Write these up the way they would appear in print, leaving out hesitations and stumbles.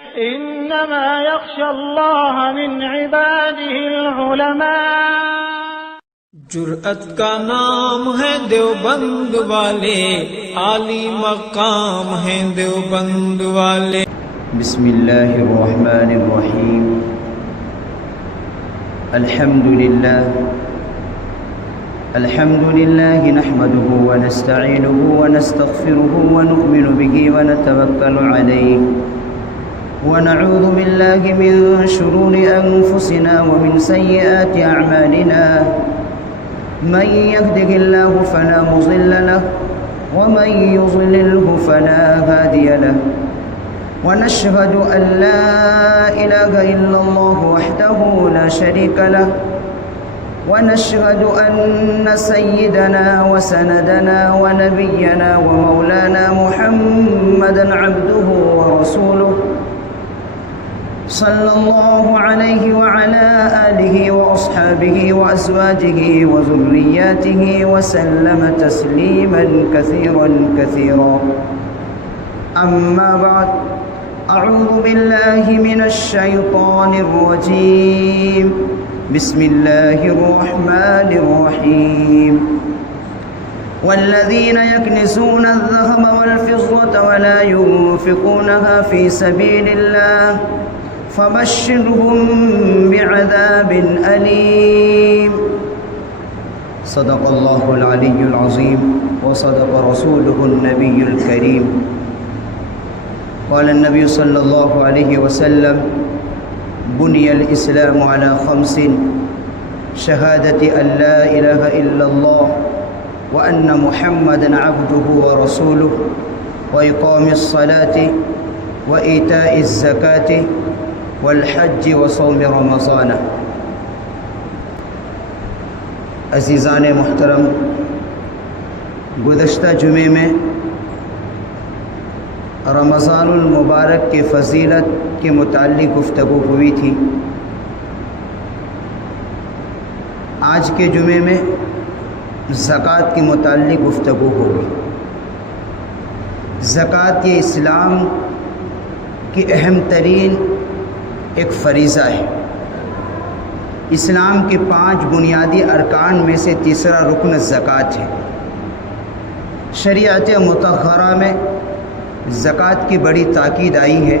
انما يخشى الله من عباده العلماء۔ جرأت کا نام ہے دیوبند والے، عالی مقام ہے دیوبند والے۔ بسم اللہ الرحمن الرحیم۔ الحمد للہ نحمده ونستعینه ونستغفره ونؤمن به ونتوکل علیہ ونعوذ باللہ من شرور انفسنا ومن سیئات اعمالنا، من يهده الله فلا مضل له ومن يضلله فلا هادي له، ونشهد أن لا إله إلا الله وحده لا شريك له، ونشهد أن سيدنا وسندنا ونبينا ومولانا محمدا عبده ورسوله، صلى الله عليه وعلى آله وأصحابه وأزواجه وذرياته وسلم تسليما كثيرا كثيرا، أما بعد، أعوذ بالله من الشيطان الرجيم، بسم الله الرحمن الرحيم۔ والذين يكنزون الذهب والفضة ولا ينفقونها في سبيل الله فبشرهم بعذاب أليم۔ صدق الله العلي العظيم وصدق رسوله النبي الكريم۔ قال النبي صلى الله عليه وسلم: بني الإسلام على خمس، شهادة أن لا إله إلا الله وأن محمدا عبده ورسوله، وإقام الصلاة وإيتاء الزكاة والحج وصوم رمضان۔ عزیزان محترم، گزشتہ جمعے میں رمضان المبارک کے فضیلت کے متعلق گفتگو ہوئی تھی۔ آج کے جمعے میں زکوٰۃ کے متعلق گفتگو ہوگی۔ زکوٰۃ یہ اسلام کی اہم ترین ایک فریضہ ہے۔ اسلام کے 5 بنیادی ارکان میں سے تیسرا رکن زکوٰۃ ہے۔ شریعت مطہرہ میں زکوٰۃ کی بڑی تاکید آئی ہے۔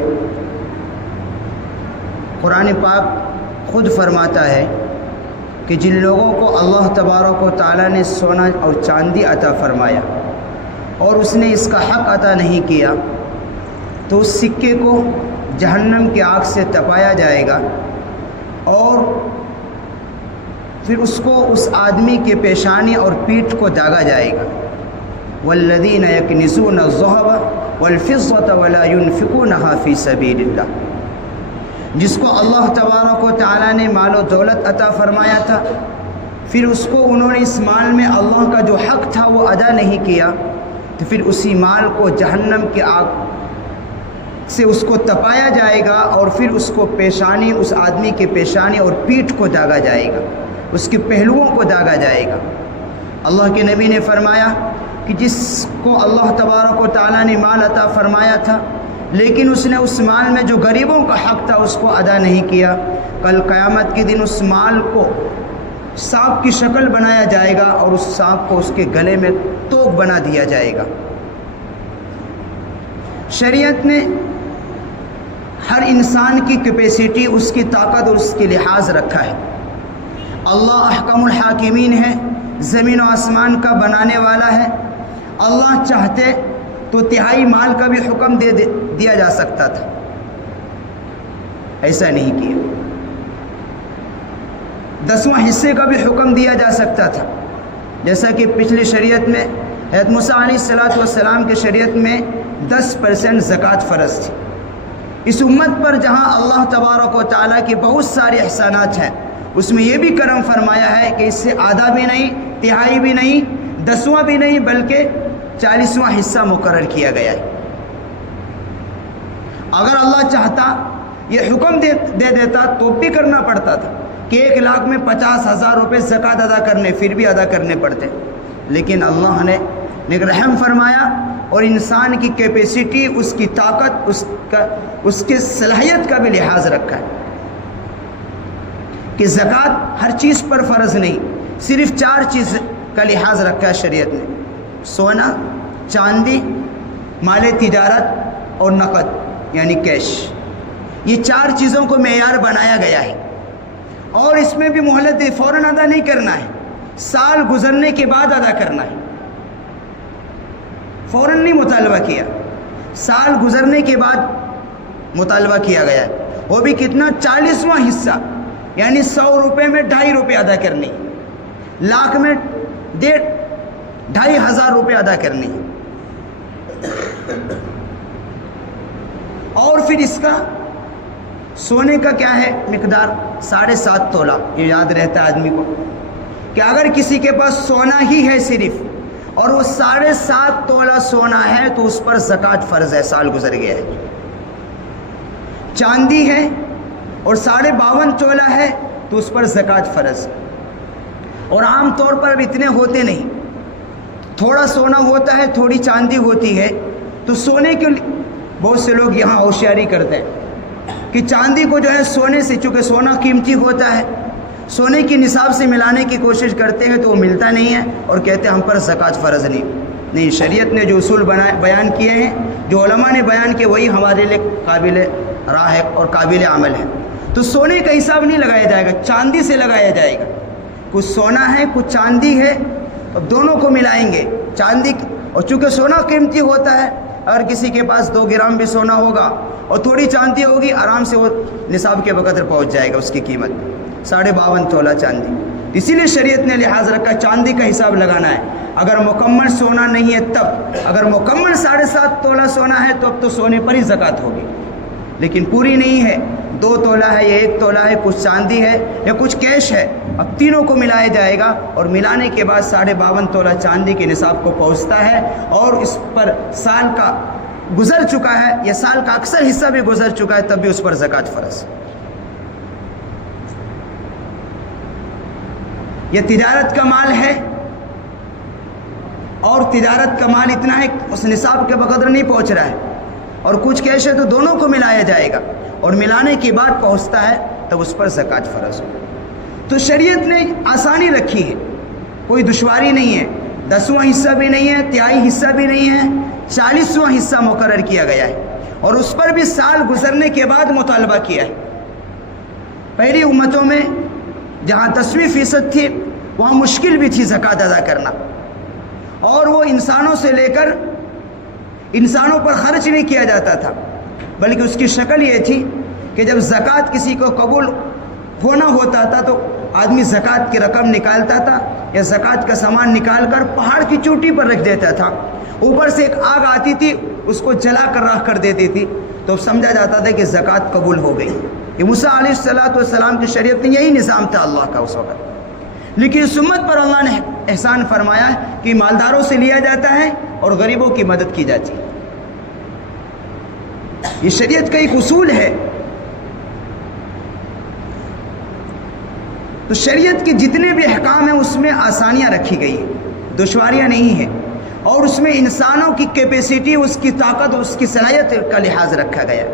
قرآن پاک خود فرماتا ہے کہ جن لوگوں کو اللہ تبارک و تعالیٰ نے سونا اور چاندی عطا فرمایا اور اس نے اس کا حق عطا نہیں کیا، تو اس سکے کو جہنم کی آگ سے تپایا جائے گا اور پھر اس کو اس آدمی کے پیشانی اور پیٹھ کو داغا جائے گا۔ والذین یکنزون الذہب والفضة ولا ينفقونها فی سبیل اللہ۔ جس کو اللہ تبارک و تعالیٰ نے مال و دولت عطا فرمایا تھا، پھر اس کو انہوں نے اس مال میں اللہ کا جو حق تھا وہ ادا نہیں کیا، تو پھر اسی مال کو جہنم کی آگ سے اس کو تپایا جائے گا اور پھر اس کو پیشانی، اس آدمی کے پیشانی اور پیٹھ کو داغا جائے گا، اس کے پہلوؤں کو داغا جائے گا۔ اللہ کے نبی نے فرمایا کہ جس کو اللہ تبارک و تعالیٰ نے مال عطا فرمایا تھا لیکن اس نے اس مال میں جو غریبوں کا حق تھا اس کو ادا نہیں کیا، کل قیامت کے دن اس مال کو سانپ کی شکل بنایا جائے گا اور اس سانپ کو اس کے گلے میں توق بنا دیا جائے گا۔ شریعت نے ہر انسان کی کیپیسٹی، اس کی طاقت اور اس کے لحاظ رکھا ہے۔ اللہ احکم الحاکمین ہے، زمین و آسمان کا بنانے والا ہے۔ اللہ چاہتے تو تہائی مال کا بھی حکم دیا جا سکتا تھا، ایسا نہیں کیا۔ 10واں حصے کا بھی حکم دیا جا سکتا تھا، جیسا کہ پچھلی شریعت میں حضرت موسیٰ علیہ السلام کے شریعت میں 10% زکوٰۃ فرض تھی۔ اس امت پر جہاں اللہ تبارک و تعالیٰ کے بہت سارے احسانات ہیں، اس میں یہ بھی کرم فرمایا ہے کہ اس سے آدھا بھی نہیں، تہائی بھی نہیں، 10واں بھی نہیں، بلکہ 40واں حصہ مقرر کیا گیا ہے۔ اگر اللہ چاہتا یہ حکم دے دیتا تو بھی کرنا پڑتا تھا کہ 1 لاکھ میں 50,000 روپے زکوٰۃ ادا کرنے، پھر بھی ادا کرنے پڑتے، لیکن اللہ نے رحم فرمایا اور انسان کی کیپیسٹی، اس کی طاقت، اس کے صلاحیت کا بھی لحاظ رکھا ہے کہ زکوٰۃ ہر چیز پر فرض نہیں، صرف 4 چیز کا لحاظ رکھا ہے شریعت نے: سونا، چاندی، مال تجارت اور نقد یعنی کیش۔ یہ 4 چیزوں کو معیار بنایا گیا ہے، اور اس میں بھی مہلت فوراً ادا نہیں کرنا ہے، سال گزرنے کے بعد ادا کرنا ہے۔ فوراً نہیں مطالبہ کیا، سال گزرنے کے بعد مطالبہ کیا گیا ہے، وہ بھی کتنا؟ 40واں حصہ، یعنی 100 روپے میں 2.5 روپے ادا کرنی، لاکھ میں 2,500 روپے ادا کرنی۔ اور پھر اس کا سونے کا کیا ہے مقدار؟ 7.5 تولہ۔ یہ یاد رہتا ہے آدمی کو کہ اگر کسی کے پاس سونا ہی ہے صرف، اور وہ 7.5 تولہ سونا ہے تو اس پر زکوٰۃ فرض ہے، سال گزر گیا ہے۔ چاندی ہے اور 52.5 تولہ ہے تو اس پر زکوٰۃ فرض۔ اور عام طور پر اب اتنے ہوتے نہیں، تھوڑا سونا ہوتا ہے، تھوڑی چاندی ہوتی ہے، تو سونے کے بہت سے لوگ یہاں ہوشیاری کرتے ہیں کہ چاندی کو جو ہے سونے سے، چونکہ سونا قیمتی ہوتا ہے، سونے کی نصاب سے ملانے کی کوشش کرتے ہیں تو وہ ملتا نہیں ہے، اور کہتے ہیں ہم پر زکوٰۃ فرض نہیں۔ شریعت نے جو اصول بیان کیے ہیں، جو علماء نے بیان کیے، وہی ہمارے لیے قابل راہ ہے اور قابل عمل ہے۔ تو سونے کا حساب نہیں لگایا جائے گا، چاندی سے لگایا جائے گا۔ کچھ سونا ہے، کچھ چاندی ہے، اور دونوں کو ملائیں گے۔ چاندی، اور چونکہ سونا قیمتی ہوتا ہے، اگر کسی کے پاس 2 گرام بھی سونا ہوگا اور تھوڑی چاندی ہوگی، آرام سے وہ نصاب کے بقدر پہنچ جائے گا، اس کی قیمت 52.5 تولہ چاندی۔ اسی لیے شریعت نے لحاظ رکھا چاندی کا حساب لگانا ہے۔ اگر مکمل سونا نہیں ہے تب، اگر مکمل 7.5 تولہ سونا ہے تو اب تو سونے پر ہی زکوٰۃ ہوگی، لیکن پوری نہیں ہے، 2 تولہ ہے یا 1 تولہ ہے، کچھ چاندی ہے یا کچھ کیش ہے، اب تینوں کو ملایا جائے گا، اور ملانے کے بعد 52.5 تولہ چاندی کے نصاب کو پہنچتا ہے، اور اس پر سال کا گزر چکا ہے یا سال کا اکثر حصہ بھی گزر چکا ہے تب بھی اس پر زکوٰۃ فرض۔ یہ تجارت کا مال ہے، اور تجارت کا مال اتنا ہے اس نصاب کے بقدر نہیں پہنچ رہا ہے، اور کچھ کیش ہے، تو دونوں کو ملایا جائے گا، اور ملانے کے بعد پہنچتا ہے تب اس پر زکوٰۃ فرض ہو۔ تو شریعت نے آسانی رکھی ہے، کوئی دشواری نہیں ہے، 10واں حصہ بھی نہیں ہے، 3/4 حصہ بھی نہیں ہے، 40واں حصہ مقرر کیا گیا ہے، اور اس پر بھی سال گزرنے کے بعد مطالبہ کیا ہے۔ پہلی امتوں میں جہاں 10% تھی، وہاں مشکل بھی تھی زکوٰۃ ادا کرنا، اور وہ انسانوں سے لے کر انسانوں پر خرچ نہیں کیا جاتا تھا، بلکہ اس کی شکل یہ تھی کہ جب زکوٰۃ کسی کو قبول ہونا ہوتا تھا تو آدمی زکوٰۃ کی رقم نکالتا تھا یا زکوٰۃ کا سامان نکال کر پہاڑ کی چوٹی پر رکھ دیتا تھا، اوپر سے ایک آگ آتی تھی، اس کو جلا کر راکھ کر دیتی تھی، تو سمجھا جاتا تھا کہ زکوٰۃ قبول ہو گئی۔ یہ موسیٰ علیہ السلام کی شریعت میں یہی نظام تھا اللہ کا اس وقت، لیکن اس امت پر اللہ نے احسان فرمایا کہ مالداروں سے لیا جاتا ہے اور غریبوں کی مدد کی جاتی ہے۔ یہ شریعت کا ایک اصول ہے۔ تو شریعت کے جتنے بھی احکام ہیں اس میں آسانیاں رکھی گئی ہیں، دشواریاں نہیں ہیں، اور اس میں انسانوں کی کیپیسٹی، اس کی طاقت، اس کی صلاحیت کا لحاظ رکھا گیا۔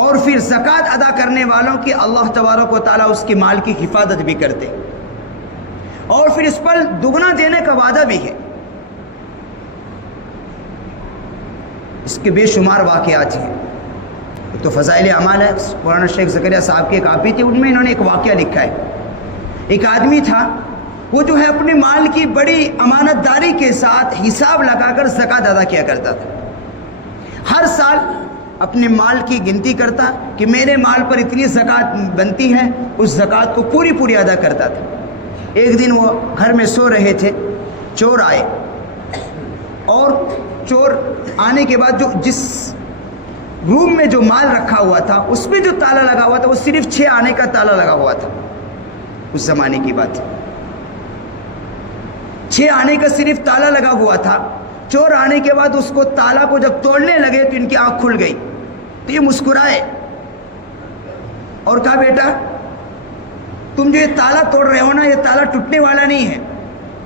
اور پھر زکوٰۃ ادا کرنے والوں کی اللہ تبارک و تعالیٰ اس کی مال کی حفاظت بھی کرتے، اور پھر اس پر دگنا دینے کا وعدہ بھی ہے۔ اس کے بے شمار واقعات ہیں۔ ایک تو فضائل اعمال ہے، مولانا شیخ زکریا صاحب کی کاپی تھی، ان میں انہوں نے ایک واقعہ لکھا ہے۔ ایک آدمی تھا، وہ جو ہے اپنے مال کی بڑی امانت داری کے ساتھ حساب لگا کر زکوٰۃ ادا کیا کرتا تھا۔ ہر سال اپنے مال کی گنتی کرتا کہ میرے مال پر اتنی زکوٰۃ بنتی ہے، اس زکوٰۃ کو پوری ادا کرتا تھا۔ ایک دن وہ گھر میں سو رہے تھے، چور آئے، اور چور آنے کے بعد جس روم میں جو مال رکھا ہوا تھا اس میں جو تالا لگا ہوا تھا وہ صرف 6 آنے کا تالا لگا ہوا تھا۔ اس زمانے کی بات ہے، 6 آنے کا صرف تالا لگا ہوا تھا۔ چور آنے کے بعد اس کو تالا کو جب توڑنے لگے تو ان کی آنکھ کھل گئی، تو یہ مسکرائے اور کہا بیٹا تم جو یہ تالا توڑ رہے ہو نا، یہ تالا ٹوٹنے والا نہیں ہے،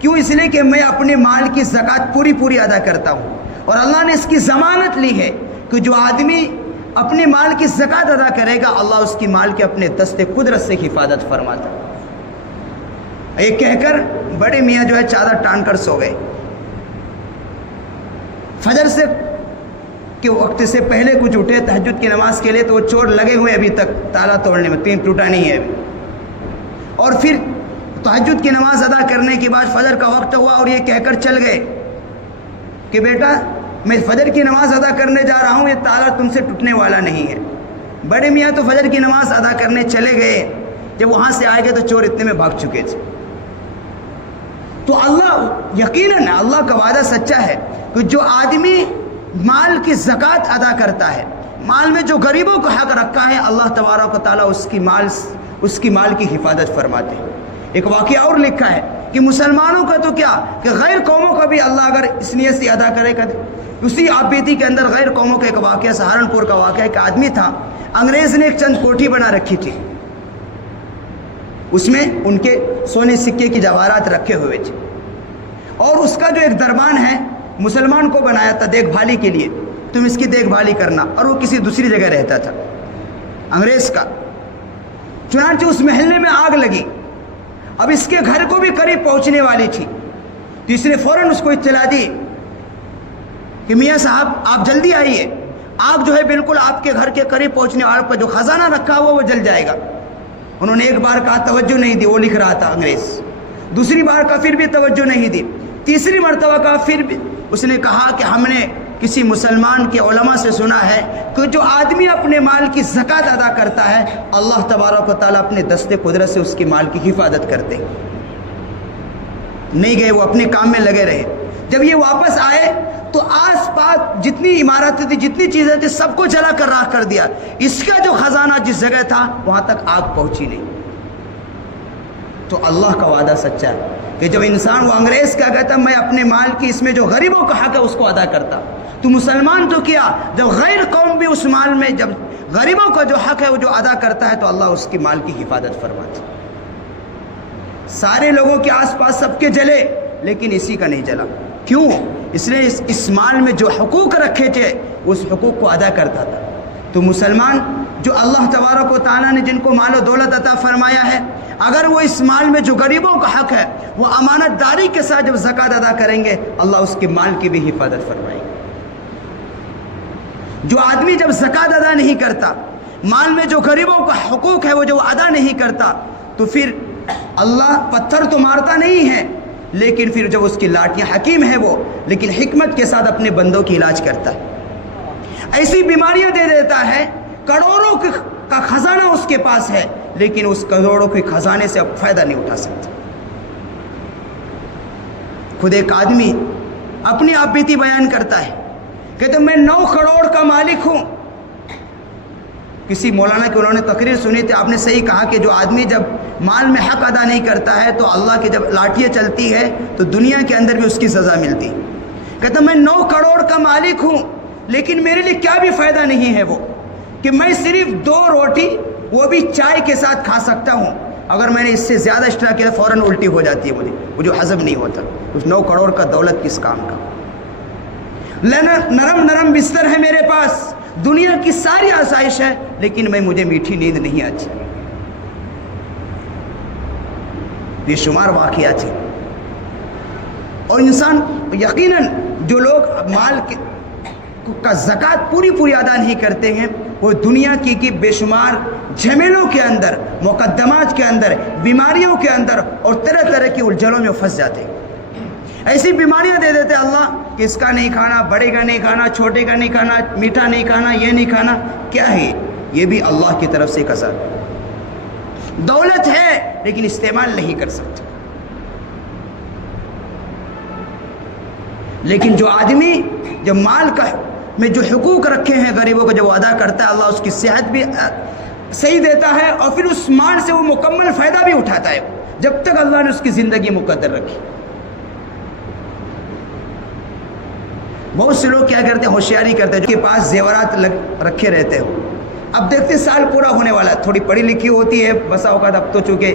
کیوں؟ اس لیے کہ میں اپنے مال کی زکوٰۃ پوری پوری ادا کرتا ہوں، اور اللہ نے اس کی ضمانت لی ہے کہ جو آدمی اپنے مال کی زکوٰۃ ادا کرے گا اللہ اس کی مال کے اپنے دست قدرت سے حفاظت فرماتا ہے۔ یہ کہہ کر بڑے میاں جو ہے چادر ٹان کر سو گئے۔ فجر سے کے وقت سے پہلے کچھ اٹھے تہجد کی نماز کے لیے، تو وہ چور لگے ہوئے ابھی تک تالا توڑنے میں، پین ٹوٹا نہیں ہے ابھی۔ اور پھر تہجد کی نماز ادا کرنے کے بعد فجر کا وقت ہوا اور یہ کہہ کر چل گئے کہ بیٹا میں فجر کی نماز ادا کرنے جا رہا ہوں، یہ تالا تم سے ٹوٹنے والا نہیں ہے۔ بڑے میاں تو فجر کی نماز ادا کرنے چلے گئے، جب وہاں سے آئے گئے تو چور اتنے میں بھاگ چکے تھے۔ تو اللہ یقیناً اللہ کا وعدہ سچا ہے کہ جو آدمی مال کی زکوٰۃ ادا کرتا ہے، مال میں جو غریبوں کو حق رکھا ہے، اللہ تبارک و تعالیٰ اس کی مال کی حفاظت فرماتے ہیں۔ ایک واقعہ اور لکھا ہے کہ مسلمانوں کا تو کیا کہ غیر قوموں کا بھی اللہ اگر اس نیت سے ادا کرے گا۔ اسی آپ بیتی کے اندر غیر قوموں کا ایک واقعہ، سہارنپور کا واقعہ، ایک آدمی تھا، انگریز نے ایک چند کوٹھی بنا رکھی تھی، اس میں ان کے سونے سکے کی جواہرات رکھے ہوئے تھے، اور اس کا جو ایک دربان ہے مسلمان کو بنایا تھا دیکھ بھالی کے لیے، تم اس کی دیکھ بھالی کرنا، اور وہ کسی دوسری جگہ رہتا تھا انگریز کا۔ چنانچہ اس محلے میں آگ لگی، اب اس کے گھر کو بھی قریب پہنچنے والی تھی، تو اس نے فوراً اس کو اطلاع دی کہ میاں صاحب آپ جلدی آئیے، آگ جو ہے بالکل آپ کے گھر کے قریب پہنچنے والا پر جو خزانہ رکھا ہوا وہ جل جائے گا۔ انہوں نے ایک بار کہا، توجہ نہیں دی، وہ لکھ رہا تھا انگریز، دوسری بار کا پھر بھی توجہ نہیں دی، تیسری مرتبہ کا پھر بھی اس نے کہا کہ ہم نے کسی مسلمان کے علماء سے سنا ہے کہ جو آدمی اپنے مال کی زکوٰۃ ادا کرتا ہے اللہ تبارک و تعالیٰ اپنے دست قدرت سے اس کے مال کی حفاظت کرتے ہیں۔ نہیں گئے، وہ اپنے کام میں لگے رہے۔ جب یہ واپس آئے تو آس پاس جتنی عمارتیں تھیں، جتنی چیزیں تھیں، سب کو جلا کر راکھ کر دیا۔ اس کا جو خزانہ جس جگہ تھا وہاں تک آگ پہنچی نہیں۔ تو اللہ کا وعدہ سچا ہے کہ جب انسان، وہ انگریز کیا کہتا، میں اپنے مال کی اس میں جو غریبوں کا حق ہے اس کو ادا کرتا، تو مسلمان تو کیا، جب غیر قوم بھی اس مال میں، جب غریبوں کا جو حق ہے وہ جو ادا کرتا ہے تو اللہ اس کی مال کی حفاظت فرماتا۔ سارے لوگوں کے آس پاس سب کے جلے، لیکن اسی کا نہیں جلا، کیوں؟ اس لیے اس مال میں جو حقوق رکھے تھے اس حقوق کو ادا کرتا تھا۔ تو مسلمان جو اللہ تبارک و تعالیٰ نے جن کو مال و دولت عطا فرمایا ہے، اگر وہ اس مال میں جو غریبوں کا حق ہے وہ امانت داری کے ساتھ جب زکوٰۃ ادا کریں گے اللہ اس کے مال کی بھی حفاظت فرمائے گا۔ جو آدمی جب زکوٰۃ ادا نہیں کرتا، مال میں جو غریبوں کا حقوق ہے وہ جو ادا نہیں کرتا، تو پھر اللہ پتھر تو مارتا نہیں ہے، لیکن پھر جب اس کی لاٹیاں، حکیم ہے وہ، لیکن حکمت کے ساتھ اپنے بندوں کی علاج کرتا ہے، ایسی بیماریاں دے دیتا ہے، کروڑوں کا خزانہ اس کے پاس ہے، لیکن اس کروڑوں کے خزانے سے اب فائدہ نہیں اٹھا سکتا۔ خود ایک آدمی اپنی آپ بیتی بیان کرتا ہے کہ تو میں 9 کروڑ کا مالک ہوں۔ کسی مولانا کی انہوں نے تقریر سنی تھی، آپ نے صحیح کہا کہ جو آدمی جب مال میں حق ادا نہیں کرتا ہے تو اللہ کی جب لاٹھیاں چلتی ہے تو دنیا کے اندر بھی اس کی سزا ملتی۔ کہتا میں 9 کروڑ کا مالک ہوں، لیکن میرے لیے کیا بھی فائدہ نہیں ہے وہ کہ میں صرف 2 روٹی وہ بھی چائے کے ساتھ کھا سکتا ہوں، اگر میں نے اس سے زیادہ ایکسٹرا کیا فوراً الٹی ہو جاتی ہے، وہ جو ہضم نہیں ہوتا۔ اس 9 کروڑ کا دولت کس کام کا؟ نرم بستر ہے میرے پاس، دنیا کی ساری آسائش ہے، لیکن مجھے میٹھی نیند نہیں آتی۔ بے شمار واقعات ہیں، اور انسان یقیناً جو لوگ مال کا زکوٰۃ پوری ادا نہیں کرتے ہیں وہ دنیا کی بے شمار جھمیلوں کے اندر، مقدمات کے اندر، بیماریوں کے اندر اور طرح طرح کی الجھنوں میں پھنس جاتے ہیں۔ ایسی بیماریاں دے دیتے اللہ کہ اس کا نہیں کھانا، بڑے کا نہیں کھانا، چھوٹے کا نہیں کھانا، میٹھا نہیں کھانا، یہ نہیں کھانا۔ کیا ہے یہ بھی اللہ کی طرف سے ایک عذاب۔ دولت ہے لیکن استعمال نہیں کر سکتے۔ لیکن جو آدمی جب مال کا میں جو حقوق رکھے ہیں غریبوں کو جب وہ ادا کرتا ہے اللہ اس کی صحت بھی صحیح دیتا ہے، اور پھر اس مال سے وہ مکمل فائدہ بھی اٹھاتا ہے جب تک اللہ نے اس کی زندگی مقدر رکھی۔ بہت سے لوگ کیا کرتے ہیں، ہوشیاری کرتے ہیں، جو کے پاس زیورات رکھے رہتے ہو، اب دیکھتے سال پورا ہونے والا ہے، تھوڑی پڑھی لکھی ہوتی ہے، بسا اوقات اب تو چونکہ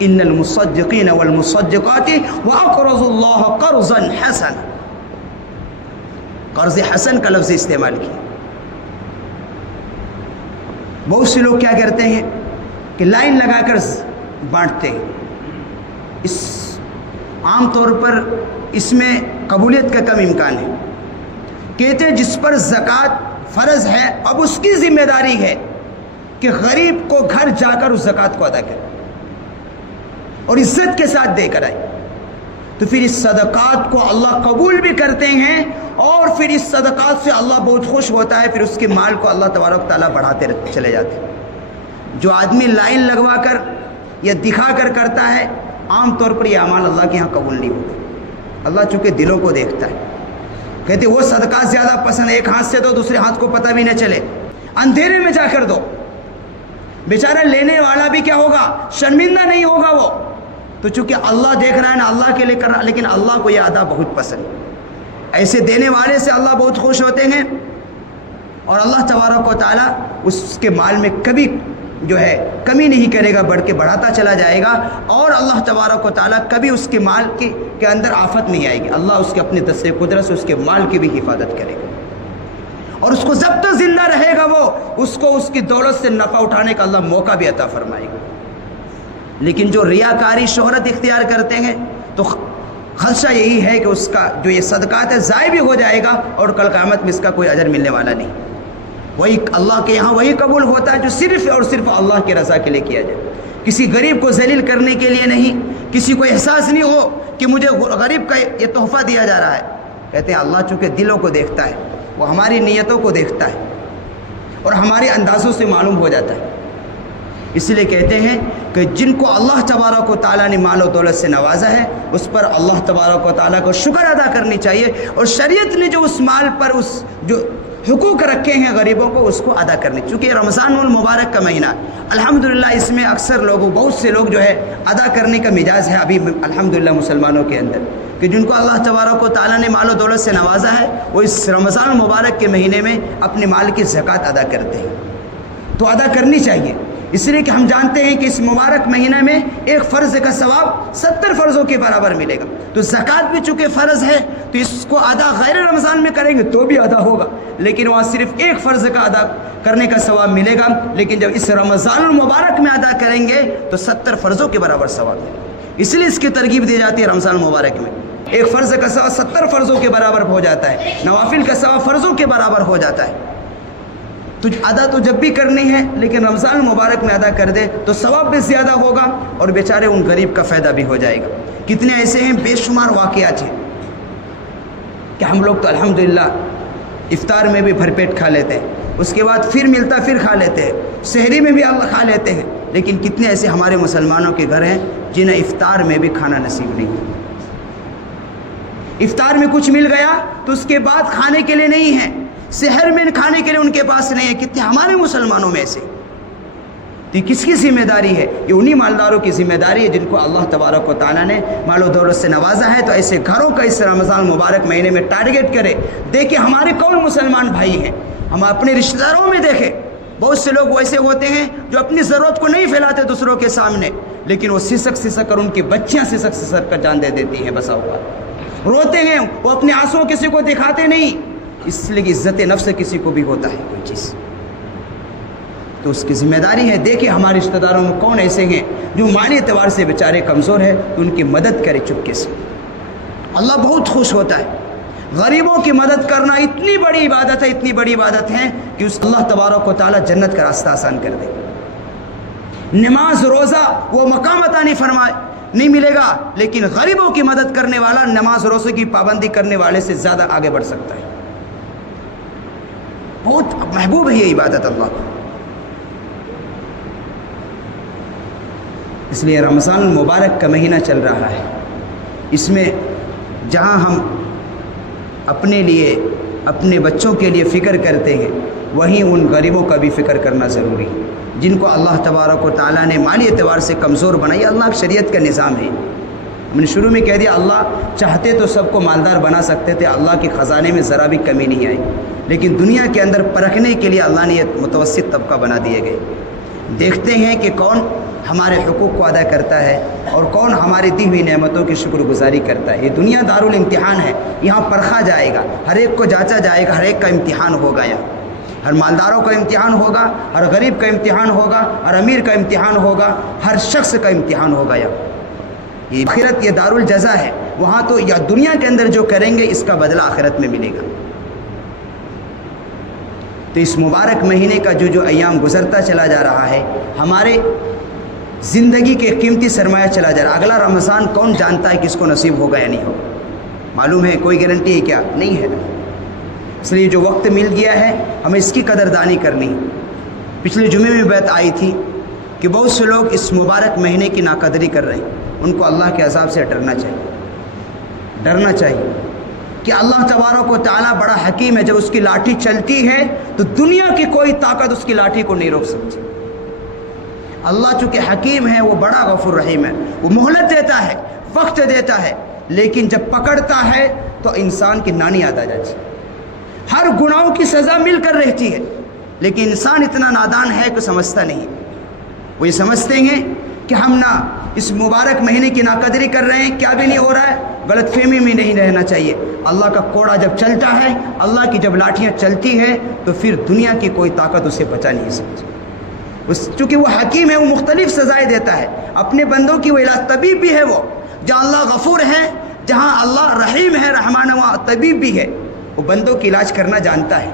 ان المصدقین والمصدقات واقرضوا اللہ قرضا حسنا، قرض حسن کا لفظ استعمال کیا۔ بہت سے لوگ کیا کرتے ہیں کہ لائن لگا کر بانٹتے ہیں، اس عام طور پر اس میں قبولیت کا کم امکان ہے۔ کہتے ہیں جس پر زکوٰۃ فرض ہے اب اس کی ذمہ داری ہے کہ غریب کو گھر جا کر اس زکوٰۃ کو ادا کرے اور عزت کے ساتھ دے کر آئے، تو پھر اس صدقات کو اللہ قبول بھی کرتے ہیں اور پھر اس صدقات سے اللہ بہت خوش ہوتا ہے، پھر اس کے مال کو اللہ تبارک تعالیٰ بڑھاتے چلے جاتے ہیں۔ جو آدمی لائن لگوا کر یا دکھا کر کرتا ہے عام طور پر یہ اعمال اللہ کے ہاں قبول نہیں ہوتے۔ اللہ چونکہ دلوں کو دیکھتا ہے، کہتے وہ صدقات زیادہ پسند، ایک ہاتھ سے دو دوسرے ہاتھ کو پتہ بھی نہ چلے، اندھیرے میں جا کر دو، بیچارہ لینے والا بھی کیا ہوگا، شرمندہ نہیں ہوگا وہ، تو چونکہ اللہ دیکھ رہا ہے نا، اللہ کے لیے کر رہا، لیکن اللہ کو یہ ادا بہت پسند ہے۔ ایسے دینے والے سے اللہ بہت خوش ہوتے ہیں اور اللہ تبارک و تعالیٰ اس کے مال میں کبھی جو ہے کمی نہیں کرے گا، بڑھ کے بڑھاتا چلا جائے گا، اور اللہ تبارک و تعالیٰ کبھی اس کے مال کے اندر آفت نہیں آئے گی۔ اللہ اس کے اپنے دست قدرت سے اس کے مال کی بھی حفاظت کرے گا، اور اس کو جب تک زندہ رہے گا وہ اس کو اس کی دولت سے نفع اٹھانے کا اللہ موقع بھی عطا فرمائے گا۔ لیکن جو ریاکاری شہرت اختیار کرتے ہیں تو خدشہ یہی ہے کہ اس کا جو یہ صدقات ہے ضائع بھی ہو جائے گا اور کل قیامت میں اس کا کوئی اجر ملنے والا نہیں۔ وہی اللہ کے یہاں وہی قبول ہوتا ہے جو صرف اور صرف اللہ کی رضا کے لیے کیا جائے، کسی غریب کو ذلیل کرنے کے لیے نہیں، کسی کو احساس نہیں ہو کہ مجھے غریب کا یہ تحفہ دیا جا رہا ہے۔ کہتے ہیں اللہ چونکہ دلوں کو دیکھتا ہے، وہ ہماری نیتوں کو دیکھتا ہے اور ہمارے اندازوں سے معلوم ہو جاتا ہے، اس لیے کہتے ہیں کہ جن کو اللہ تبارک و تعالیٰ نے مال و دولت سے نوازا ہے اس پر اللہ تبارک و تعالیٰ کو شکر ادا کرنی چاہیے، اور شریعت نے جو اس مال پر اس جو حقوق رکھے ہیں غریبوں کو اس کو ادا کرنے، چونکہ رمضان المبارک کا مہینہ الحمدللہ اس میں اکثر لوگوں بہت سے لوگ جو ہے ادا کرنے کا مزاج ہے ابھی الحمدللہ مسلمانوں کے اندر، کہ جن کو اللہ تبارک و تعالیٰ نے مال و دولت سے نوازا ہے وہ اس رمضان المبارک کے مہینے میں اپنے مال کی زکوٰۃ ادا کرتے ہیں، تو ادا کرنی چاہیے، اس لیے کہ ہم جانتے ہیں کہ اس مبارک مہینہ میں ایک فرض کا ثواب 70 فرضوں کے برابر ملے گا، تو زکوٰۃ بھی چونکہ فرض ہے تو اس کو ادا غیر رمضان میں کریں گے تو بھی ادا ہوگا، لیکن وہاں صرف ایک فرض کا ادا کرنے کا ثواب ملے گا، لیکن جب اس رمضان المبارک میں ادا کریں گے تو 70 فرضوں کے برابر ثواب ملے گا، اس لیے اس کی ترغیب دی جاتی ہے رمضان المبارک میں۔ ایک فرض کا ثواب 70 فرضوں کے برابر ہو جاتا ہے، نوافل کا ثواب فرضوں کے برابر ہو جاتا ہے، تو ادا تو جب بھی کرنی ہے لیکن رمضان المبارک میں ادا کر دے تو ثواب بھی زیادہ ہوگا اور بیچارے ان غریب کا فائدہ بھی ہو جائے گا۔ کتنے ایسے ہیں بے شمار واقعات ہیں کہ ہم لوگ تو الحمدللہ افطار میں بھی بھر پیٹ کھا لیتے ہیں، اس کے بعد پھر ملتا پھر کھا لیتے ہیں، سحری میں بھی اللہ کھا لیتے ہیں، لیکن کتنے ایسے ہمارے مسلمانوں کے گھر ہیں جنہیں افطار میں بھی کھانا نصیب نہیں، افطار میں کچھ مل گیا تو اس کے بعد کھانے کے لیے نہیں ہے، سحر میں کھانے کے لیے ان کے پاس نہیں ہے، کتنے ہمارے مسلمانوں میں سے، تو یہ کس کی ذمہ داری ہے؟ یہ انہی مالداروں کی ذمہ داری ہے جن کو اللہ تبارک و تعالیٰ نے مال و دولت سے نوازا ہے، تو ایسے گھروں کا اس رمضان مبارک مہینے میں ٹارگیٹ کرے، دیکھیں ہمارے کون مسلمان بھائی ہیں، ہم اپنے رشتہ داروں میں دیکھیں، بہت سے لوگ ویسے ہوتے ہیں جو اپنی ضرورت کو نہیں پھیلاتے دوسروں کے سامنے، لیکن وہ سسک کر ان کی بچیاں سسک کر جان دے دیتی ہیں، بسا اوقات روتے ہیں، وہ اپنے آنسو کسی کو دکھاتے نہیں، اس لیے کہ عزت نفس کسی کو بھی ہوتا ہے کوئی چیز، تو اس کی ذمہ داری ہے دیکھیں ہمارے رشتہ داروں میں کون ایسے ہیں جو مالی اعتبار سے بیچارے کمزور ہیں، تو ان کی مدد کرے چپکے سے، اللہ بہت خوش ہوتا ہے۔ غریبوں کی مدد کرنا اتنی بڑی عبادت ہے، اتنی بڑی عبادت ہے کہ اس اللہ تبارک و تعالیٰ جنت کا راستہ آسان کر دے۔ نماز روزہ وہ مقام عطا نہیں ملے گا، لیکن غریبوں کی مدد کرنے والا نماز روزے کی پابندی کرنے والے سے زیادہ آگے بڑھ سکتا ہے، بہت محبوب ہے یہ عبادت اللہ کو۔ اس لیے رمضان المبارک کا مہینہ چل رہا ہے، اس میں جہاں ہم اپنے لیے اپنے بچوں کے لیے فکر کرتے ہیں وہیں ان غریبوں کا بھی فکر کرنا ضروری ہے جن کو اللہ تبارک و تعالیٰ نے مالی اعتبار سے کمزور بنایا۔ اللہ کی شریعت کا نظام ہے، ہم نے شروع میں کہہ دیا اللہ چاہتے تو سب کو مالدار بنا سکتے تھے، اللہ کے خزانے میں ذرا بھی کمی نہیں آئی، لیکن دنیا کے اندر پرکھنے کے لیے اللہ نے یہ متوسط طبقہ بنا دیے گئے، دیکھتے ہیں کہ کون ہمارے حقوق کو ادا کرتا ہے اور کون ہماری دی ہوئی نعمتوں کی شکر گزاری کرتا ہے۔ یہ دنیا دارالامتحان ہے، یہاں پرکھا جائے گا، ہر ایک کو جانچا جائے گا، ہر ایک کا امتحان ہوگا۔ یہاں ہر مالداروں کا امتحان ہوگا، ہر غریب کا امتحان ہوگا، ہر امیر کا امتحان ہوگا، ہر شخص کا امتحان ہوگا۔ یہ آخرت، یہ دارالجزا ہے، وہاں تو یا دنیا کے اندر جو کریں گے اس کا بدلہ آخرت میں ملے گا۔ تو اس مبارک مہینے کا جو ایام گزرتا چلا جا رہا ہے، ہمارے زندگی کے قیمتی سرمایہ چلا جا رہا ہے۔ اگلا رمضان کون جانتا ہے کس کو نصیب ہوگا یا نہیں ہوگا؟ معلوم ہے؟ کوئی گارنٹی ہے کیا؟ نہیں ہے۔ اس لیے جو وقت مل گیا ہے ہمیں اس کی قدردانی کرنی۔ پچھلے جمعے میں بات آئی تھی کہ بہت سے لوگ اس مبارک مہینے کی ناقدری کر رہے ہیں، ان کو اللہ کے عذاب سے ڈرنا چاہیے کہ اللہ تبارک و تعالیٰ بڑا حکیم ہے۔ جب اس کی لاٹھی چلتی ہے تو دنیا کی کوئی طاقت اس کی لاٹھی کو نہیں روک سکتی۔ اللہ چونکہ حکیم ہے، وہ بڑا غفور رحیم ہے، وہ مہلت دیتا ہے، وقت دیتا ہے، لیکن جب پکڑتا ہے تو انسان کی نانی یاد آ جاتی ہے۔ ہر گناہوں کی سزا مل کر رہتی ہے، لیکن انسان اتنا نادان ہے کہ سمجھتا نہیں۔ وہ یہ سمجھتے ہیں کہ ہم نہ اس مبارک مہینے کی ناقدری کر رہے ہیں، کیا بھی نہیں ہو رہا ہے، غلط فہمی میں نہیں رہنا چاہیے۔ اللہ کا کوڑا جب چلتا ہے، اللہ کی جب لاٹھیاں چلتی ہیں تو پھر دنیا کی کوئی طاقت اسے بچا نہیں سکتی۔ چونکہ وہ حکیم ہے، وہ مختلف سزائیں دیتا ہے اپنے بندوں کی، وہ علاج طبیب بھی ہے۔ وہ جہاں اللہ غفور ہے، جہاں اللہ رحیم ہے، رحمان و طبیب بھی ہے، وہ بندوں کی علاج کرنا جانتا ہے۔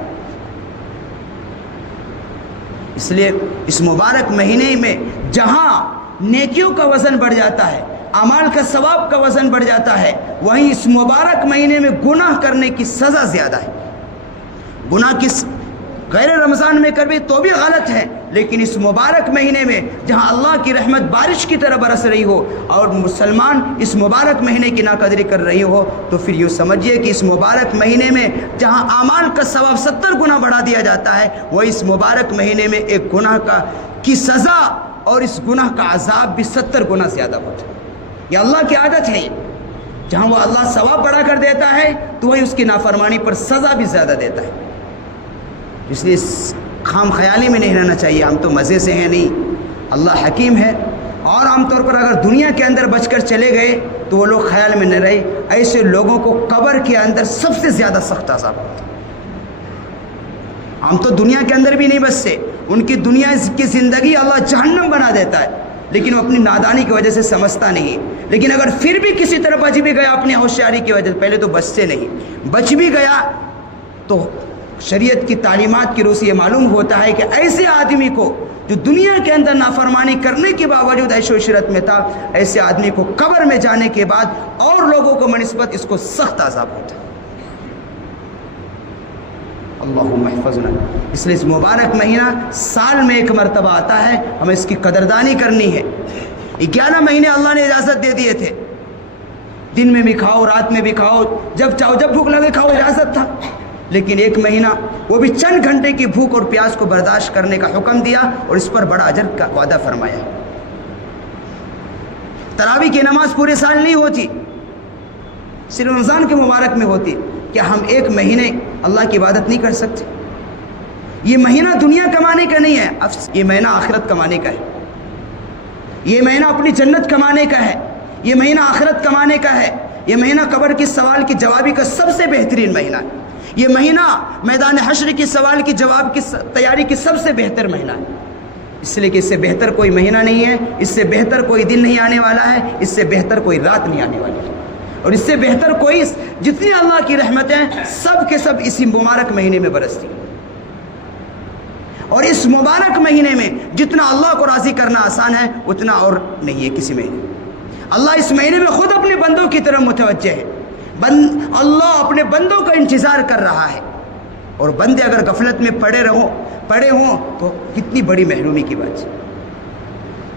اس لیے اس مبارک مہینے میں جہاں نیکیوں کا وزن بڑھ جاتا ہے، اعمال کا ثواب کا وزن بڑھ جاتا ہے، وہیں اس مبارک مہینے میں گناہ کرنے کی سزا زیادہ ہے۔ گناہ کس غیر رمضان میں کر بھی تو بھی غلط ہے، لیکن اس مبارک مہینے میں جہاں اللہ کی رحمت بارش کی طرح برس رہی ہو اور مسلمان اس مبارک مہینے کی ناقدری کر رہی ہو، تو پھر یہ سمجھیے کہ اس مبارک مہینے میں جہاں اعمال کا ثواب 70 گنا بڑھا دیا جاتا ہے، وہ اس مبارک مہینے میں ایک گناہ کی سزا اور اس گناہ کا عذاب بھی 70 گنا زیادہ ہوتا ہے۔ یہ اللہ کی عادت ہے، جہاں وہ اللہ ثواب بڑھا کر دیتا ہے تو وہیں اس کی نافرمانی پر سزا بھی زیادہ دیتا ہے۔ اس لیے خام خیالی میں نہیں رہنا چاہیے، ہم تو مزے سے ہیں، نہیں، اللہ حکیم ہے۔ اور عام طور پر اگر دنیا کے اندر بچ کر چلے گئے تو وہ لوگ خیال میں نہ رہے، ایسے لوگوں کو قبر کے اندر سب سے زیادہ سخت عذاب ہوتا ہے۔ ہم تو دنیا کے اندر بھی نہیں بچتے، ان کی دنیا کی زندگی اللہ جہنم بنا دیتا ہے، لیکن وہ اپنی نادانی کی وجہ سے سمجھتا نہیں۔ لیکن اگر پھر بھی کسی طرح بچ بھی گیا اپنی ہوشیاری کی وجہ سے، پہلے تو بچتے نہیں، بچ بھی گیا تو شریعت کی تعلیمات کی روح سے یہ معلوم ہوتا ہے کہ ایسے آدمی کو جو دنیا کے اندر نافرمانی کرنے کے باوجود عیش و عشرت میں تھا، ایسے آدمی کو قبر میں جانے کے بعد اور لوگوں کو بنسبت اس کو سخت عذاب ہوتا ہے۔ اللہم احفظنا۔ اس لیے اس مبارک مہینہ سال میں ایک مرتبہ آتا ہے، ہمیں اس کی قدردانی کرنی ہے۔ 11 مہینے اللہ نے اجازت دے دیے تھے، دن میں بھی کھاؤ، رات میں بھی کھاؤ، جب چاہو جب بھوک لگے کھاؤ، اجازت تھا۔ لیکن ایک مہینہ وہ بھی چند گھنٹے کی بھوک اور پیاس کو برداشت کرنے کا حکم دیا اور اس پر بڑا اجر کا وعدہ فرمایا۔ تراویح کی نماز پورے سال نہیں ہوتی، صرف رمضان کے مبارک میں ہوتی۔ کیا ہم ایک مہینے اللہ کی عبادت نہیں کر سکتے؟ یہ مہینہ دنیا کمانے کا نہیں ہے، یہ مہینہ آخرت کمانے کا ہے، یہ مہینہ اپنی جنت کمانے کا ہے، یہ مہینہ آخرت کمانے کا ہے، یہ مہینہ قبر کی سوال کی جوابی کا سب سے بہترین مہینہ ہے، یہ مہینہ میدان حشر کی سوال کی جواب کی تیاری کی سب سے بہتر مہینہ ہے۔ اس لیے کہ اس سے بہتر کوئی مہینہ نہیں ہے، اس سے بہتر کوئی دن نہیں آنے والا ہے، اس سے بہتر کوئی رات نہیں آنے والی ہے، اور اس سے بہتر کوئی، جتنی اللہ کی رحمتیں سب کے سب اسی مبارک مہینے میں برستی ہیں۔ اور اس مبارک مہینے میں جتنا اللہ کو راضی کرنا آسان ہے اتنا اور نہیں ہے کسی مہینے۔ اللہ اس مہینے میں خود اپنے بندوں کی طرف متوجہ ہے، اللہ اپنے بندوں کا انتظار کر رہا ہے، اور بندے اگر غفلت میں پڑے ہوں تو کتنی بڑی محرومی کی بات ہے۔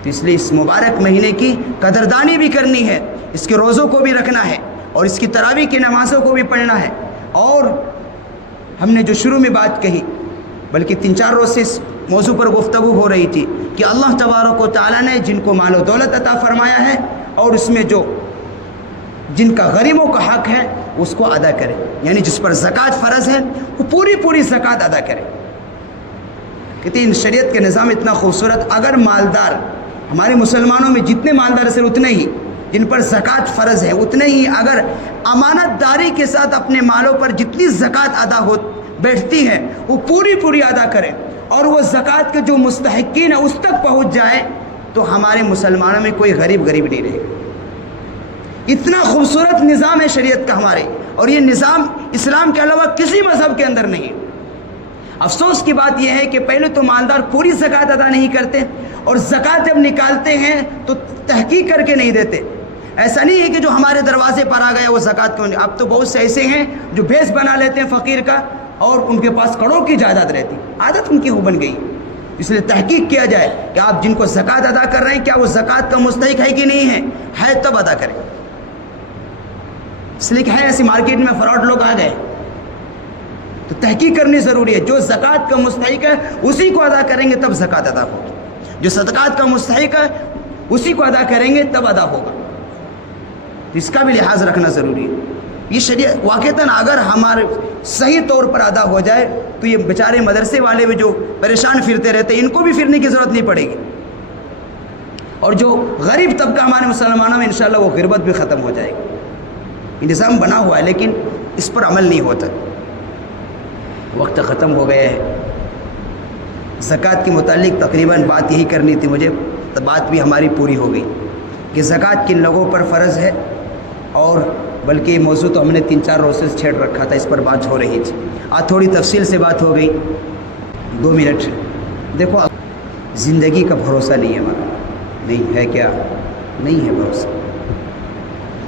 تو اس لیے اس مبارک مہینے کی قدردانی بھی کرنی ہے، اس کے روزوں کو بھی رکھنا ہے، اور اس کی تراویح کی نمازوں کو بھی پڑھنا ہے۔ اور ہم نے جو شروع میں بات کہی، بلکہ 3-4 روز سے اس موضوع پر گفتگو ہو رہی تھی کہ اللہ تبارک و تعالیٰ نے جن کو مال و دولت عطا فرمایا ہے، اور اس میں جن کا غریبوں کا حق ہے اس کو ادا کرے، یعنی جس پر زکوٰۃ فرض ہے وہ پوری زکوٰۃ ادا کرے۔ کہتے ہیں شریعت کے نظام اتنا خوبصورت، اگر مالدار ہمارے مسلمانوں میں جتنے مالدار ہیں اتنے ہی جن پر زکوٰۃ فرض ہے اتنے ہی اگر امانت داری کے ساتھ اپنے مالوں پر جتنی زکوٰۃ ادا ہو بیٹھتی ہے وہ پوری ادا کریں اور وہ زکوٰۃ کے جو مستحقین ہیں اس تک پہنچ جائے تو ہمارے مسلمانوں میں کوئی غریب نہیں رہے گا۔ اتنا خوبصورت نظام ہے شریعت کا ہمارے، اور یہ نظام اسلام کے علاوہ کسی مذہب کے اندر نہیں۔ افسوس کی بات یہ ہے کہ پہلے تو مالدار پوری زکوٰۃ ادا نہیں کرتے اور زکوٰۃ جب نکالتے ہیں تو تحقیق کر کے نہیں دیتے۔ ایسا نہیں ہے کہ جو ہمارے دروازے پر آ گیا وہ زکوٰۃ کیوں نہیں۔ اب تو بہت سے ایسے ہیں جو بھیس بنا لیتے ہیں فقیر کا اور ان کے پاس کروڑوں کی جائیداد رہتی، عادت ان کی ہو بن گئی۔ اس لیے تحقیق کیا جائے کہ آپ جن کو زکوٰۃ ادا کر رہے ہیں کیا وہ زکوٰۃ کا مستحق ہے کہ نہیں ہے تب ادا کریں۔ اس لیے کہ ہے ایسی مارکیٹ میں فراڈ لوگ آ گئے، تو تحقیق کرنی ضروری ہے۔ جو زکوٰۃ کا مستحق ہے اسی کو ادا کریں گے تب زکوٰۃ ادا ہوگی، جو صدقات کا مستحق ہے اسی کو ادا کریں گے تب ادا ہوگا۔ اس کا بھی لحاظ رکھنا ضروری ہے۔ یہ شریعت واقعتاً اگر ہمارے صحیح طور پر ادا ہو جائے تو یہ بیچارے مدرسے والے بھی جو پریشان پھرتے رہتے ہیں ان کو بھی پھرنے کی ضرورت نہیں پڑے گی، اور جو غریب طبقہ ہمارے مسلمانوں میں انشاءاللہ وہ غربت بھی ختم ہو جائے گی۔ یہ نظام بنا ہوا ہے لیکن اس پر عمل نہیں ہوتا۔ وقت ختم ہو گیا ہے۔ زکوٰۃ کے متعلق تقریباً بات یہی کرنی تھی مجھے، تو بات بھی ہماری پوری ہو گئی کہ زکوٰۃ کن لوگوں پر فرض ہے، اور بلکہ یہ موضوع تو ہم نے 3-4 روز سے چھیڑ رکھا تھا، اس پر بات ہو رہی تھی، آج تھوڑی تفصیل سے بات ہو گئی۔ 2 منٹ دیکھو، زندگی کا بھروسہ نہیں ہے ہمارا، نہیں ہے کیا؟ نہیں ہے بھروسہ،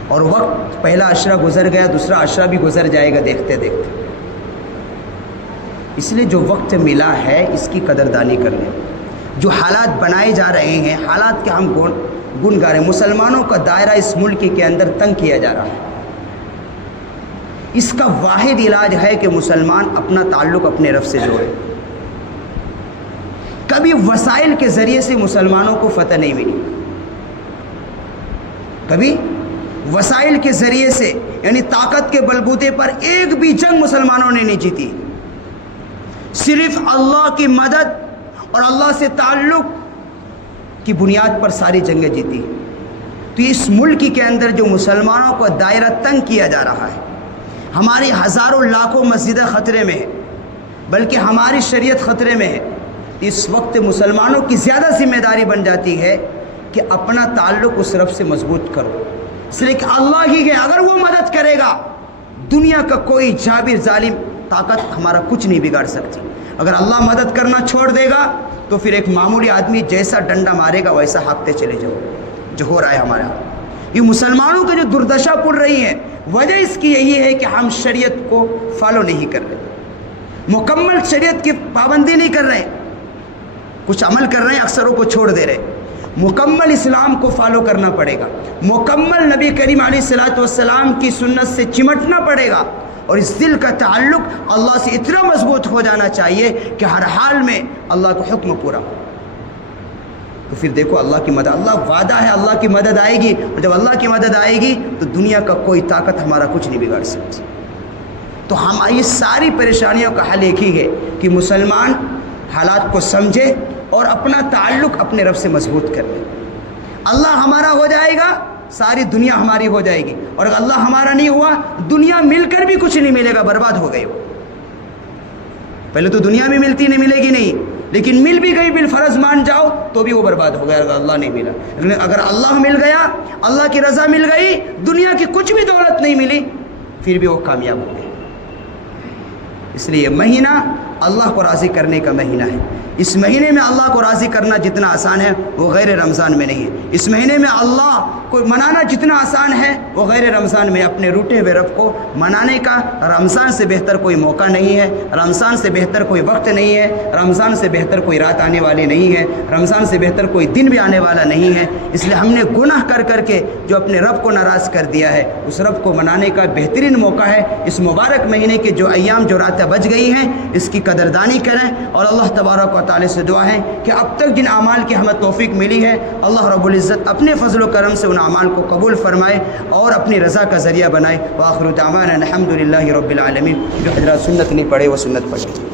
اور وقت پہلا عشرہ گزر گیا، دوسرا عشرہ بھی گزر جائے گا دیکھتے دیکھتے۔ اس لیے جو وقت ملا ہے اس کی قدردانی کر لیں۔ جو حالات بنائے جا رہے ہیں، حالات کے ہم گن گا رہے ہیں، مسلمانوں کا دائرہ اس ملک کے اندر تنگ کیا جا رہا ہے۔ اس کا واحد علاج ہے کہ مسلمان اپنا تعلق اپنے رب سے جوڑے۔ کبھی وسائل کے ذریعے سے مسلمانوں کو فتح نہیں ملی، کبھی وسائل کے ذریعے سے یعنی طاقت کے بلبوتے پر ایک بھی جنگ مسلمانوں نے نہیں جیتی۔ صرف اللہ کی مدد اور اللہ سے تعلق کی بنیاد پر ساری جنگیں جیتی۔ تو اس ملک کے اندر جو مسلمانوں کو دائرہ تنگ کیا جا رہا ہے، ہماری ہزاروں لاکھوں مسجدیں خطرے میں ہیں، بلکہ ہماری شریعت خطرے میں ہے، اس وقت مسلمانوں کی زیادہ ذمہ داری بن جاتی ہے کہ اپنا تعلق اس رب سے مضبوط کرو، اس لیے کہ اللہ ہی ہے، اگر وہ مدد کرے گا دنیا کا کوئی جابر ظالم طاقت ہمارا کچھ نہیں بگاڑ سکتی۔ اگر اللہ مدد کرنا چھوڑ دے گا تو پھر ایک معمولی آدمی جیسا ڈنڈا مارے گا ویسا ہانکتے چلے جاؤ، جو ہو رہا ہے ہمارے یہاں۔ یہ مسلمانوں کا جو دردشا پڑ رہی ہے، وجہ اس کی یہی ہے کہ ہم شریعت کو فالو نہیں کر رہے، مکمل شریعت کی پابندی نہیں کر رہے، کچھ عمل کر رہے ہیں اکثروں کو چھوڑ دے رہے۔ مکمل اسلام کو فالو کرنا پڑے گا، مکمل نبی کریم علیہ الصلوۃ والسلام کی سنت سے چمٹنا پڑے گا، اور اس دل کا تعلق اللہ سے اتنا مضبوط ہو جانا چاہیے کہ ہر حال میں اللہ کا حکم پورا ہو۔ تو پھر دیکھو اللہ کی مدد، اللہ وعدہ ہے اللہ کی مدد آئے گی، اور جب اللہ کی مدد آئے گی تو دنیا کا کوئی طاقت ہمارا کچھ نہیں بگاڑ سکتی۔ تو ہم یہ ساری پریشانیوں کا حل ایک ہی ہے کہ مسلمان حالات کو سمجھے اور اپنا تعلق اپنے رب سے مضبوط کر لے۔ اللہ ہمارا ہو جائے گا، ساری دنیا ہماری ہو جائے گی، اور اگر اللہ ہمارا نہیں ہوا دنیا مل کر بھی کچھ نہیں ملے گا، برباد ہو گئی وہ۔ پہلے تو دنیا بھی ملتی نہیں ملے گی نہیں، لیکن مل بھی گئی بالفرض مان جاؤ تو بھی وہ برباد ہو گیا اگر اللہ نہیں ملا۔ لیکن اگر اللہ مل گیا، اللہ کی رضا مل گئی، دنیا کی کچھ بھی دولت نہیں ملی پھر بھی وہ کامیاب ہو گئے۔ اس لیے یہ مہینہ اللہ کو راضی کرنے کا مہینہ ہے۔ اس مہینے میں اللہ کو راضی کرنا جتنا آسان ہے وہ غیر رمضان میں نہیں ہے۔ اس مہینے میں اللہ کو منانا جتنا آسان ہے وہ غیر رمضان میں اپنے روٹے ہوئے رب کو منانے کا رمضان سے بہتر کوئی موقع نہیں ہے، رمضان سے بہتر کوئی وقت نہیں ہے، رمضان سے بہتر کوئی رات آنے والی نہیں ہے، رمضان سے بہتر کوئی دن بھی آنے والا نہیں ہے۔ اس لیے ہم نے گناہ کر کر کے جو اپنے رب کو ناراض کر دیا ہے، اس رب کو منانے کا بہترین موقع ہے۔ اس مبارک مہینے کے جو ایام جو راتیں بچ گئی ہیں اس کی قدردانی کریں، اور اللہ تبارک و تعالی سے دعا ہے کہ اب تک جن اعمال کی ہمیں توفیق ملی ہے اللہ رب العزت اپنے فضل و کرم سے ان اعمال کو قبول فرمائے اور اپنی رضا کا ذریعہ بنائے۔ وآخر دعوانا الحمد للہ رب العالمین۔ جو حضرات سنت نہیں پڑھے وہ سنت پڑھیں۔